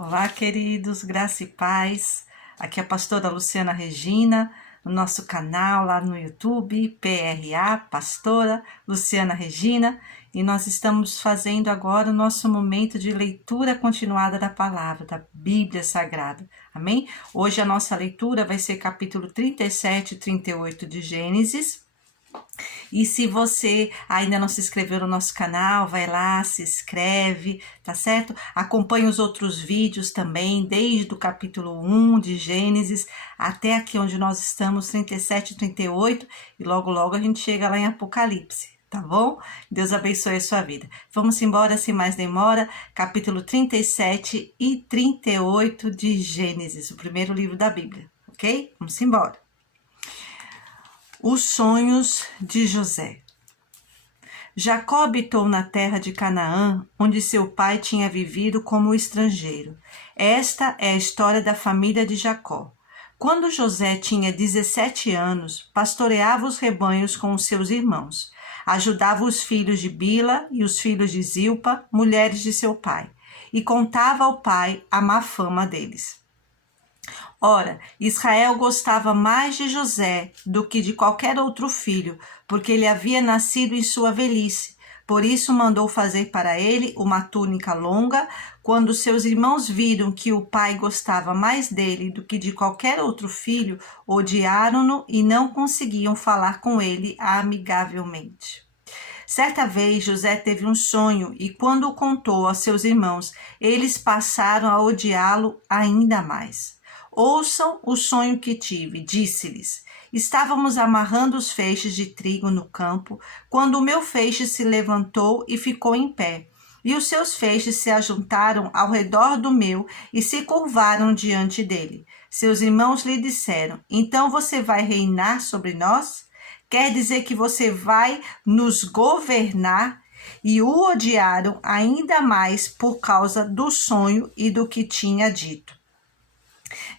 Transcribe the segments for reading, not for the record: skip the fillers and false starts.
Olá, queridos, graça e paz. Aqui é a pastora Luciana Regina, no nosso canal lá no YouTube, PRA, Pastora Luciana Regina, e nós estamos fazendo agora o nosso momento de leitura continuada da palavra, da Bíblia Sagrada. Amém? Hoje a nossa leitura vai ser capítulo 37 e 38 de Gênesis. E se você ainda não se inscreveu no nosso canal, vai lá, se inscreve, tá certo? Acompanhe os outros vídeos também, desde o capítulo 1 de Gênesis até aqui onde nós estamos, 37 e 38, e logo logo a gente chega lá em Apocalipse, tá bom? Deus abençoe a sua vida. Vamos embora, sem mais demora, capítulo 37 e 38 de Gênesis, o primeiro livro da Bíblia, ok? Vamos embora. Os sonhos de José. Jacó habitou na terra de Canaã, onde seu pai tinha vivido como estrangeiro. Esta é a história da família de Jacó. Quando José tinha 17 anos, pastoreava os rebanhos com os seus irmãos. Ajudava os filhos de Bila e os filhos de Zilpa, mulheres de seu pai, e contava ao pai a má fama deles. Ora, Israel gostava mais de José do que de qualquer outro filho, porque ele havia nascido em sua velhice. Por isso mandou fazer para ele uma túnica longa. Quando seus irmãos viram que o pai gostava mais dele do que de qualquer outro filho, odiaram-no e não conseguiam falar com ele amigavelmente. Certa vez José teve um sonho e, quando o contou aos seus irmãos, eles passaram a odiá-lo ainda mais. Ouçam o sonho que tive, disse-lhes. Estávamos amarrando os feixes de trigo no campo, quando o meu feixe se levantou e ficou em pé, e os seus feixes se ajuntaram ao redor do meu e se curvaram diante dele. Seus irmãos lhe disseram: então você vai reinar sobre nós? Quer dizer que você vai nos governar? E o odiaram ainda mais por causa do sonho e do que tinha dito.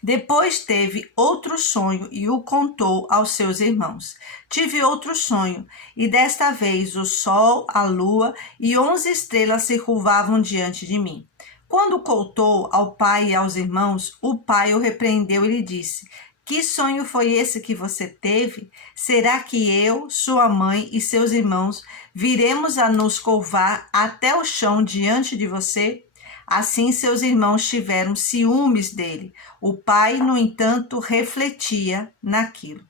Depois teve outro sonho e o contou aos seus irmãos. Tive outro sonho, e desta vez o sol, a lua e 11 estrelas se curvavam diante de mim. Quando contou ao pai e aos irmãos, o pai o repreendeu e lhe disse: que sonho foi esse que você teve? Será que eu, sua mãe e seus irmãos viremos a nos curvar até o chão diante de você? Assim seus irmãos tiveram ciúmes dele. O pai, no entanto, refletia naquilo.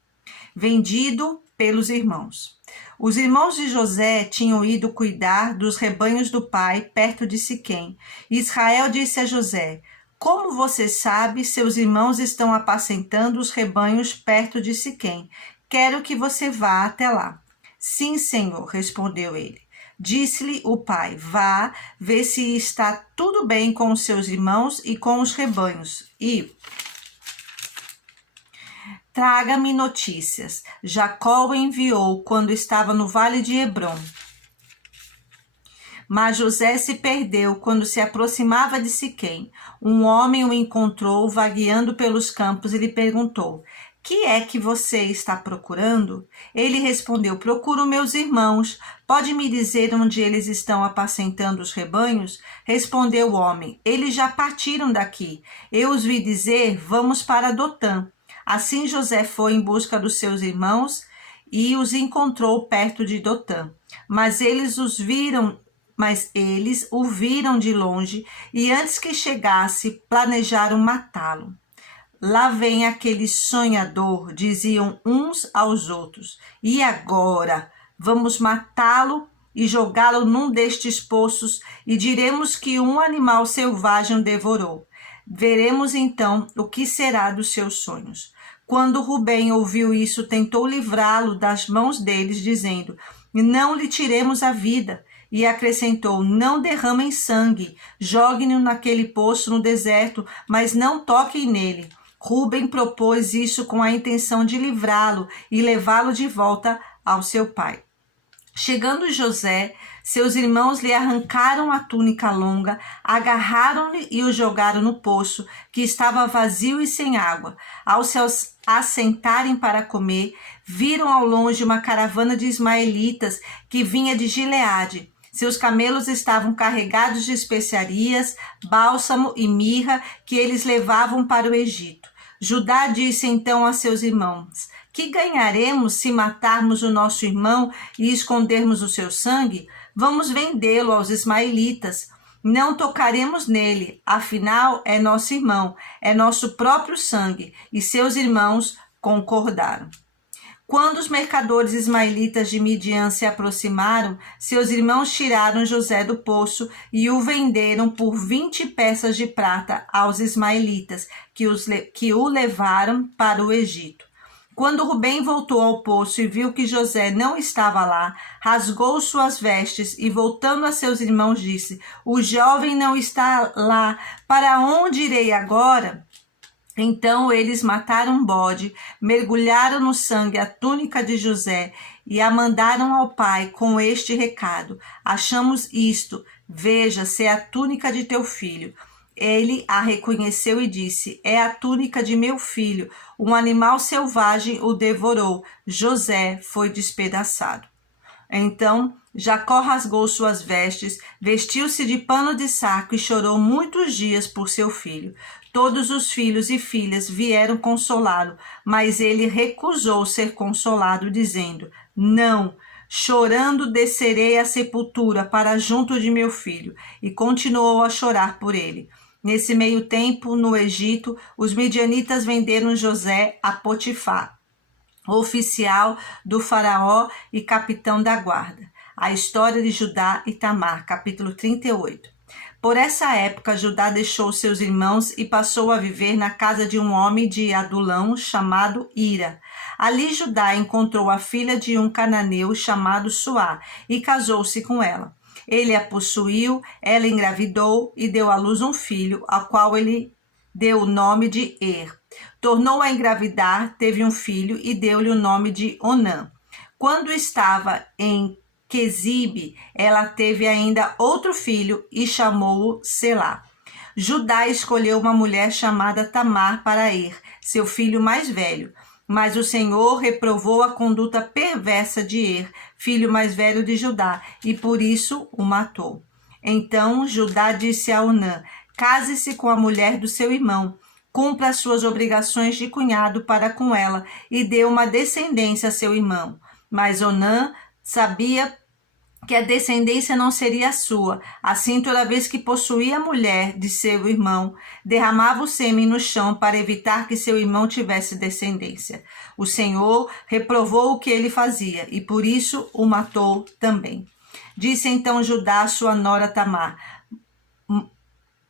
Vendido pelos irmãos. Os irmãos de José tinham ido cuidar dos rebanhos do pai perto de Siquém. Israel disse a José: como você sabe, seus irmãos estão apacentando os rebanhos perto de Siquém. Quero que você vá até lá. Sim, senhor, respondeu ele. Disse-lhe o pai: vá, vê se está tudo bem com os seus irmãos e com os rebanhos, e traga-me notícias. Jacó o enviou quando estava no vale de Hebrom. Mas José se perdeu quando se aproximava de Siquém. Um homem o encontrou vagueando pelos campos e lhe perguntou: que é que você está procurando? Ele respondeu: procuro meus irmãos. Pode me dizer onde eles estão apacentando os rebanhos? Respondeu o homem: eles já partiram daqui. Eu os vi dizer: vamos para Dotã. Assim José foi em busca dos seus irmãos e os encontrou perto de Dotã. Mas eles o viram de longe e, antes que chegasse, planejaram matá-lo. Lá vem aquele sonhador, diziam uns aos outros. E agora? Vamos matá-lo e jogá-lo num destes poços e diremos que um animal selvagem o devorou. Veremos então o que será dos seus sonhos. Quando Rubem ouviu isso, tentou livrá-lo das mãos deles, dizendo: não lhe tiremos a vida. E acrescentou: não derramem sangue, joguem-no naquele poço no deserto, mas não toquem nele. Rubem propôs isso com a intenção de livrá-lo e levá-lo de volta ao seu pai. Chegando José, seus irmãos lhe arrancaram a túnica longa, agarraram-lhe e o jogaram no poço, que estava vazio e sem água. Ao se assentarem para comer, viram ao longe uma caravana de ismaelitas que vinha de Gileade. Seus camelos estavam carregados de especiarias, bálsamo e mirra que eles levavam para o Egito. Judá disse então a seus irmãos: que ganharemos se matarmos o nosso irmão e escondermos o seu sangue? Vamos vendê-lo aos ismaelitas. Não tocaremos nele, afinal é nosso irmão, é nosso próprio sangue. E seus irmãos concordaram. Quando os mercadores ismaelitas de Midian se aproximaram, seus irmãos tiraram José do poço e o venderam por 20 peças de prata aos ismaelitas, que o levaram para o Egito. Quando Rubem voltou ao poço e viu que José não estava lá, rasgou suas vestes e, voltando a seus irmãos, disse: o jovem não está lá, para onde irei agora? Então eles mataram um bode, mergulharam no sangue a túnica de José e a mandaram ao pai com este recado: achamos isto, veja se é a túnica de teu filho. Ele a reconheceu e disse: é a túnica de meu filho, um animal selvagem o devorou, José foi despedaçado. Então Jacó rasgou suas vestes, vestiu-se de pano de saco e chorou muitos dias por seu filho. Todos os filhos e filhas vieram consolá-lo, mas ele recusou ser consolado, dizendo: não, chorando descerei à sepultura para junto de meu filho. E continuou a chorar por ele. Nesse meio tempo, no Egito, os midianitas venderam José a Potifar, oficial do faraó e capitão da guarda. A história de Judá e Tamar, capítulo 38. Por essa época, Judá deixou seus irmãos e passou a viver na casa de um homem de Adulão chamado Ira. Ali Judá encontrou a filha de um cananeu chamado Suá e casou-se com ela. Ele a possuiu, ela engravidou e deu à luz um filho, ao qual ele deu o nome de Tornou a engravidar, teve um filho e deu-lhe o nome de Onã. Quando estava em Quezibe, ela teve ainda outro filho e chamou-o Selá. Judá escolheu uma mulher chamada Tamar para seu filho mais velho. Mas o Senhor reprovou a conduta perversa de filho mais velho de Judá, e por isso o matou. Então Judá disse a Onã: case-se com a mulher do seu irmão, cumpra as suas obrigações de cunhado para com ela, e dê uma descendência a seu irmão. Mas Onã sabia que a descendência não seria sua. Assim, toda vez que possuía a mulher de seu irmão, derramava o sêmen no chão para evitar que seu irmão tivesse descendência. O Senhor reprovou o que ele fazia e por isso o matou também. Disse então Judá a sua nora Tamar: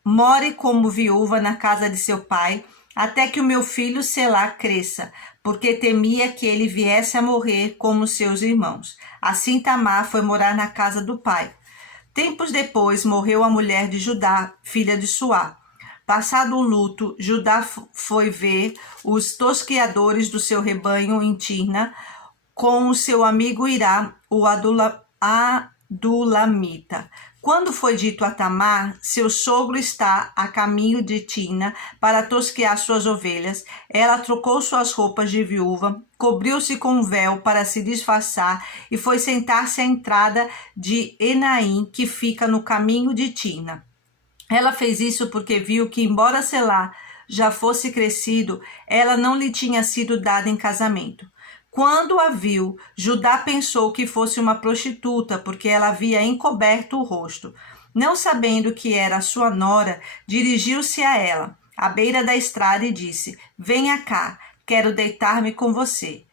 more como viúva na casa de seu pai, até que o meu filho Selá cresça, porque temia que ele viesse a morrer como seus irmãos. Assim Tamar foi morar na casa do pai. Tempos depois morreu a mulher de Judá, filha de Suá. Passado o luto, Judá foi ver os tosqueadores do seu rebanho em Tirna, com o seu amigo Irá, o Adulamita. Quando foi dito a Tamar: seu sogro está a caminho de Tina para tosquear suas ovelhas, ela trocou suas roupas de viúva, cobriu-se com um véu para se disfarçar e foi sentar-se à entrada de Enaim, que fica no caminho de Tina. Ela fez isso porque viu que, embora Selá já fosse crescido, ela não lhe tinha sido dada em casamento. Quando a viu, Judá pensou que fosse uma prostituta, porque ela havia encoberto o rosto. Não sabendo que era sua nora, dirigiu-se a ela, à beira da estrada, e disse: venha cá, quero deitar-me com você.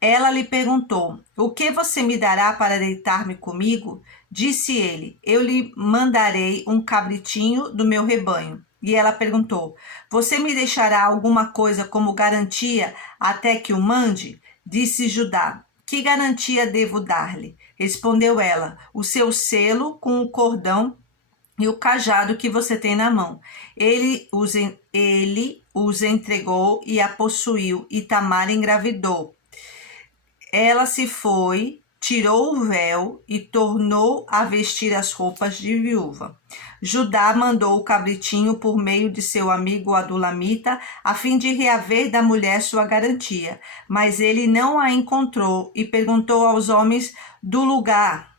Ela lhe perguntou: o que você me dará para deitar-me comigo? Disse ele: eu lhe mandarei um cabritinho do meu rebanho. E ela perguntou: você me deixará alguma coisa como garantia até que o mande? Disse Judá: que garantia devo dar-lhe? Respondeu ela: o seu selo com o cordão e o cajado que você tem na mão. Ele os entregou e a possuiu, e Tamar engravidou. Ela se foi, tirou o véu e tornou a vestir as roupas de viúva. Judá mandou o cabritinho por meio de seu amigo Adulamita, a fim de reaver da mulher sua garantia. Mas ele não a encontrou e perguntou aos homens do lugar: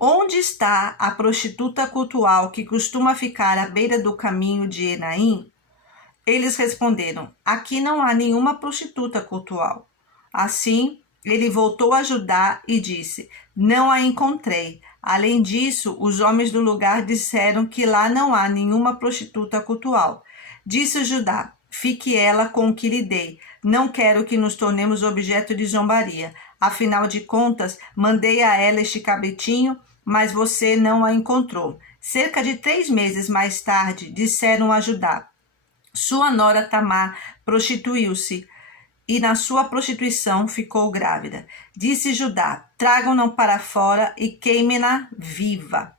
Onde está a prostituta cultual que costuma ficar à beira do caminho de Enaim? Eles responderam: aqui não há nenhuma prostituta cultual. Assim, ele voltou a Judá e disse: não a encontrei. Além disso, os homens do lugar disseram que lá não há nenhuma prostituta cultual. Disse Judá: fique ela com o que lhe dei. Não quero que nos tornemos objeto de zombaria. Afinal de contas, mandei a ela este cabritinho, mas você não a encontrou. Cerca de 3 meses mais tarde, disseram a Judá: sua nora Tamar prostituiu-se e na sua prostituição ficou grávida. Disse Judá: tragam-na para fora e queimem-na viva.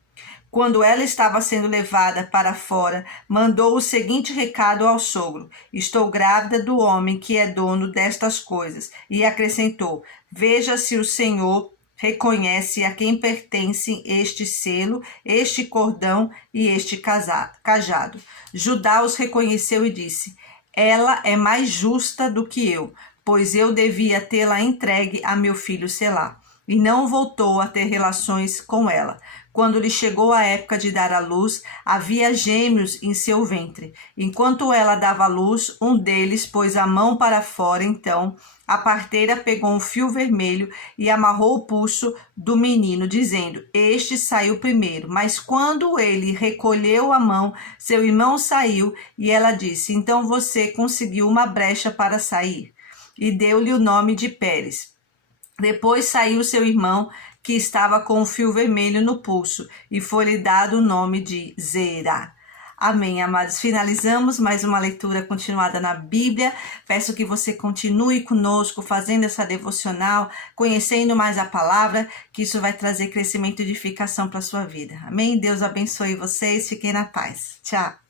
Quando ela estava sendo levada para fora, mandou o seguinte recado ao sogro: estou grávida do homem que é dono destas coisas. E acrescentou: veja se o Senhor reconhece a quem pertencem este selo, este cordão e este cajado. Judá os reconheceu e disse: ela é mais justa do que eu, pois eu devia tê-la entregue a meu filho Selá. E não voltou a ter relações com ela. Quando lhe chegou a época de dar à luz, havia gêmeos em seu ventre. Enquanto ela dava à luz, um deles pôs a mão para fora. Então a parteira pegou um fio vermelho e amarrou o pulso do menino, dizendo: este saiu primeiro. Mas quando ele recolheu a mão, seu irmão saiu, e ela disse: então você conseguiu uma brecha para sair. E deu-lhe o nome de Pérez. Depois saiu seu irmão, que estava com o fio vermelho no pulso, e foi-lhe dado o nome de Zerá. Amém, amados. Finalizamos mais uma leitura continuada na Bíblia. Peço que você continue conosco, fazendo essa devocional, conhecendo mais a palavra, que isso vai trazer crescimento e edificação para a sua vida. Amém? Deus abençoe vocês. Fiquem na paz. Tchau.